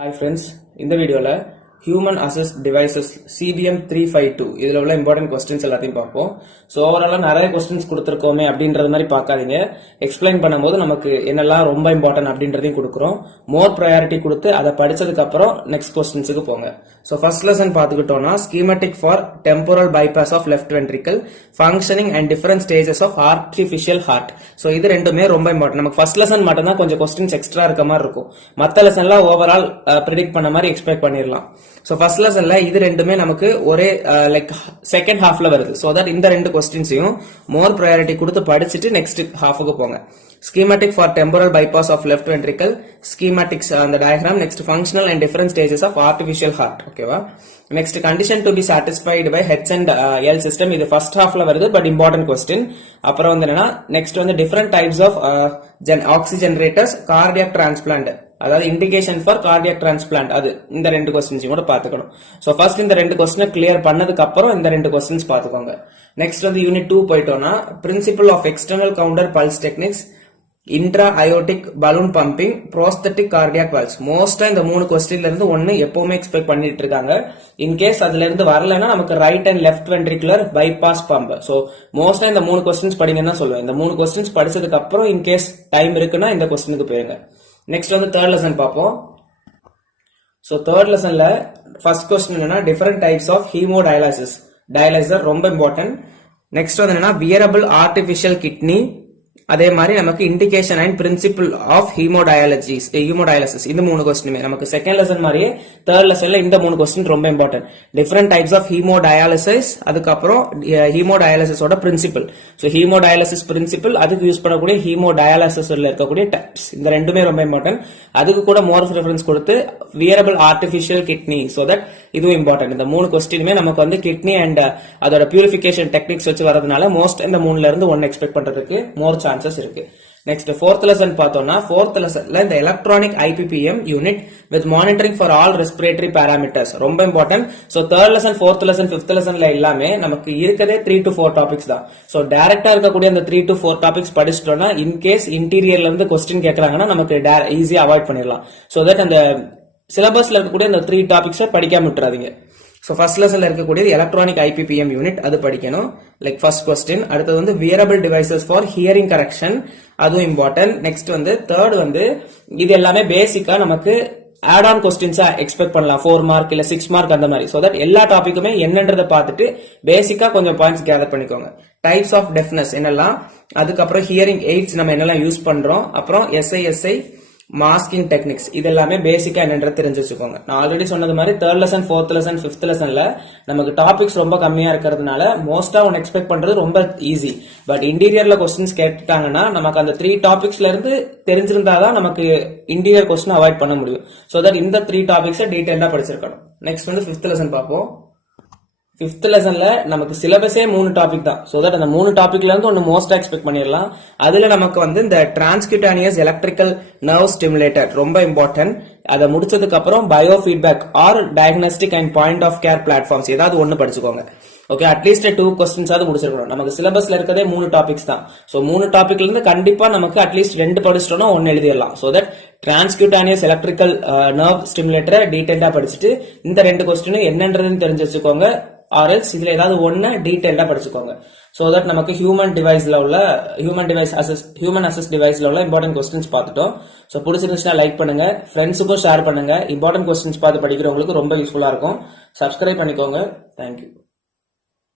Hi friends, இந்த வீடியோல Human Assist Devices CBM 352 இதுல உள்ள இம்பார்ட்டன்ட் क्वेश्चंस எல்லாத்தையும் பார்ப்போம். சோ ஓவராலா நிறைய क्वेश्चंस கொடுத்திருக்கோமே அப்படின்றது மாதிரி பார்க்காதீங்க. எக்ஸ்பிளைன் பண்ணும்போது நமக்கு என்னெல்லாம் ரொம்ப இம்பார்ட்டன்ட் அப்படின்றதையும் கொடுக்குறோம். மோர் ப்ரையாரிட்டி கொடுத்து அதை படிச்சதுக்கு அப்புறம் நெக்ஸ்ட் क्वेश्चंसக்கு போங்க. சோ ஃபர்ஸ்ட் லெசன் பார்த்துக்கிட்டோம்னா schematic for temporal bypass of left ventricle functioning and different stages of artificial heart. So இது ரெண்டுமே ரொம்ப இம்பார்ட்டன்ட். நமக்கு ஃபர்ஸ்ட் லெசன் மட்டும் தான் கொஞ்சம் क्वेश्चंस எக்ஸ்ட்ரா இருக்க மாதிரி இருக்கும். மத்த லெசன்ல ஓவரால் பிரெடிக்ட் பண்ண மாதிரி எக்ஸ்பெக்ட் பண்ணிரலாம். சோ ஃபர்ஸ்ட் லெசன்ல இது ரெண்டுமே நமக்கு ஒரே லைக் செகண்ட் ஹாஃப்ல வருது. சோ தட் இந்த ரெண்டு क्वेश्चंसையும் மோர் ப்ரையாரிட்டி கொடுத்து படிச்சிட்டு நெக்ஸ்ட் ஹாஃப்க்கு போங்க. Schematic for temporal bypass of left ventricle, schematics on the diagram, next functional and different stages of artificial heart. ஓகேவா? Next condition to be satisfied by H and L system, இது first halfல வருது but important question. அப்புறம் வந்து என்னன்னா next வந்து different types of oxygenators, cardiac transplant, அதாவது indication for cardiac transplant, அது இந்த ரெண்டு क्वेश्चंसையும் கூட பாத்துக்கணும். சோ ஃபர்ஸ்ட் இந்த ரெண்டு क्वेश्चन கிளியர் பண்ணதுக்கு அப்புறம் இந்த ரெண்டு क्वेश्चंस பாத்துக்கோங்க. நெக்ஸ்ட் வந்து யூனிட் 2 போய்ட்டோம்னா principle of external counter pulse techniques, intra aortic balloon pumping, prosthetic cardiac pulse. மோஸ்டா இந்த மூணு क्वेश्चनல இருந்து ஒன்னு எப்பவுமே எக்ஸ்பெக்ட் பண்ணிட்டு இருக்காங்க. இன்கேஸ் அதுல இருந்து வரலன்னா நமக்கு right and left ventricular bypass pump. So மோஸ்டா இந்த மூணு क्वेश्चंस படிங்கன்னு தான் சொல்லுவேன். இந்த மூணு क्वेश्चंस படிச்சதுக்கு அப்புறம் இன்கேஸ் டைம் இருக்குன்னா இந்த क्वेश्चनக்கு போயிருங்க. நெக்ஸ்ட் வந்து தேர்ட் லெசன் பார்ப்போம். சோ தேர்ட் லெசன்ல ஃபர்ஸ்ட் क्वेश्चन என்னன்னா different types of haemodialysis. Dialyser ரொம்ப இம்பார்ட்டன்ட். நெக்ஸ்ட் வந்து என்னன்னா வியரபிள் ஆர்டிபிஷியல் கிட்னி, அதே மாதிரி நமக்கு indication and principle of haemodialysis. இந்த மூணு क्वेश्चनமே நமக்கு செகண்ட் லெசன் மாதிரியே தேர்ட் லெசன்ல இந்த மூணு क्वेश्चन ரொம்ப important. Different types of haemodialysis, அதுக்கப்புறம் ஹீமோடயாலிசிஸோட பிரின்சிபிள். சோ ஹீமோடயாலிசிஸ் பிரின்சிபிள், அதுக்கு யூஸ் பண்ணக்கூடிய ஹீமோடயாலிசிஸ்ல இருக்கக்கூடிய டைப்ஸ், இந்த ரெண்டுமே ரொம்ப இம்பார்ட்டன்ட். அதுக்கு கூட மோர் ரெஃபரன்ஸ் கொடுத்து wearable artificial kidney, so that இதுவும் இம்பார்ட்டன்ட். இந்த மூணு क्वेश्चनமே நமக்கு வந்து கிட்னி அண்ட் அதோட பியூரிஃபிகேஷன் டெக்னிக்ஸ் வச்சு வரதுனால மோஸ்ட் இந்த மூணுல இருந்து ஒன்னு எக்ஸ்பெக்ட் பண்றதுக்கு மோர் சான்சஸ் இருக்கு. நெக்ஸ்ட் ஃபோர்த் லெசன் பார்த்தோம்னா ஃபோர்த் லெசன்ல இந்த electronic IPPM unit with monitoring for all respiratory parameters ரொம்ப important. So third lesson, fourth lesson, fifth லெசன்ல எல்லாமே நமக்கு இருக்கதே 3 to 4 டாபிக்ஸ் தான். சோ டைரக்டா இருக்கக்கூடிய அந்த 3 to 4 டாபிக்ஸ் படிச்சிட்டோம்னா இன்கேஸ் இன்டீரியர்ல இருந்து क्वेश्चन கேக்குறாங்கன்னா நமக்கு ஈஸியா அவாய்ட் பண்ணிடலாம். சோ தட் அந்த சிலபஸ்ல இருக்கக்கூடிய அந்த 3 டாபிக்ஸை படிக்காம விட்டுறாதீங்க. சோ ஃபர்ஸ்ட் லெசன்ல இருக்கக்கூடியது எலக்ட்ரானிக் ஐபிபிஎம் யூனிட், அது படிக்கணும் லைக் ஃபர்ஸ்ட் क्वेश्चन. அடுத்து வந்து wearable devices for hearing correction, அதுவும் இம்பார்ட்டன்ட். நெக்ஸ்ட் வந்து தேர்ட் வந்து இது எல்லாமே பேசிக்கா நமக்கு ஆட் ஆன் क्वेश्चंस எக்ஸ்பெக்ட் பண்ணலாம், 4 மார்க் இல்ல 6 மார்க் அந்த மாதிரி. சோ தட் எல்லா டாபிக்குமே என்னன்றதை பார்த்துட்டு பேசிக்கா கொஞ்சம் பாயிண்ட்ஸ் கேதர் பண்ணிக்கோங்க. டைப்ஸ் ஆஃப் டெஃப்னஸ் என்னெல்லாம், அதுக்கப்புறம் ஹியரிங் எய்ட்ஸ் நம்ம என்னெல்லாம் யூஸ் பண்றோம், அப்புறம் எஸ்ஐ மாஸ்கிங் டெக்னிக்ஸ், இது எல்லாமே பேசிக்கா என்னன்றது தெரிஞ்சு வச்சுக்கோங்க. நான் ஆல்ரெடி சொன்னது மாதிரி third lesson, fourth lesson, fifth லெசன்ல நமக்கு டாபிக்ஸ் ரொம்ப கம்மியா இருக்கிறதுனால மோஸ்டா ஒன்னு எக்ஸ்பெக்ட் பண்றது ரொம்ப ஈஸி. பட் இன்டீரியர்ல क्वेश्चंस கேட்டுட்டாங்கன்னா நமக்கு அந்த 3 டாபிக்ஸ்ல இருந்து தெரிஞ்சிருந்தாதான் நமக்கு இன்டீரியர் क्वेश्चन அவாய்ட் பண்ண முடியும். சோ தட் இந்த 3 டாபிக்ஸை டீடைலா படிச்சிருக்கணும். நெக்ஸ்ட் வந்து ஃபிஃப்த் லெசன் பார்ப்போம். ஃபிஃப்த் லெசன்ல நமக்கு சிலபஸே 3 டாபிக் தான். சோ தட் அந்த 3 டாபிக்ல இருந்து ஒன்னு மோஸ்டா எக்ஸ்பெக்ட் பண்ணிடலாம். அதுல நமக்கு வந்து இந்த டிரான்ஸ்கியூட்டானியஸ் எலக்ட்ரிக்கல் நர்வ் ஸ்டிமுலேட்டர் ரொம்ப இம்பார்ட்டன்ட். அதை முடிச்சதுக்கு அப்புறம் bio feedback or diagnostic and point of care platforms ஏதாவது ஒன்னு படிச்சுக்கோங்க. ஓகே, அட்லீஸ்ட் 2 क्वेश्चंस ஆவது முடிச்சிருக்கணும். நமக்கு சிலபஸ்ல இருக்கதே 3 டாபிக்ஸ் தான். சோ 3 டாபிக்ல இருந்து கண்டிப்பா நமக்கு அட்லீஸ்ட் 2 படிச்சிட்டோம்னா 1 எழுதிடலாம். சோ தட் டிரான்ஸ்கியூட்டானியஸ் எலக்ட்ரிக்கல் நர்வ் ஸ்டிமுலேட்டரை டீடைலா படிச்சுட்டு இந்த 2 क्वेश्चन என்னன்றதுன்னு தெரிஞ்சு வச்சுக்கோங்க. ஆர்எல்ஸ் இதுல ஏதாவது ஒன்னு டீடைலா படிச்சுக்கோங்க. சோ தட் நமக்கு ஹியூமன் அசிஸ்ட் டிவைஸ்ல உள்ள இம்பார்ட்டன்ட் क्वेश्चंस பார்த்துட்டோம். சோ பிடிச்சிருந்துச்சுன்னா லைக் பண்ணுங்க, ஃப்ரெண்ட்ஸுக்கும் ஷேர் பண்ணுங்க. இம்பார்ட்டன்ட் क्वेश्चंस பார்த்து படிக்கிறவங்களுக்கு ரொம்ப யூஸ்ஃபுல்லா இருக்கும். சப்ஸ்கிரைப் பண்ணிக்கோங்க. தேங்க்யூ.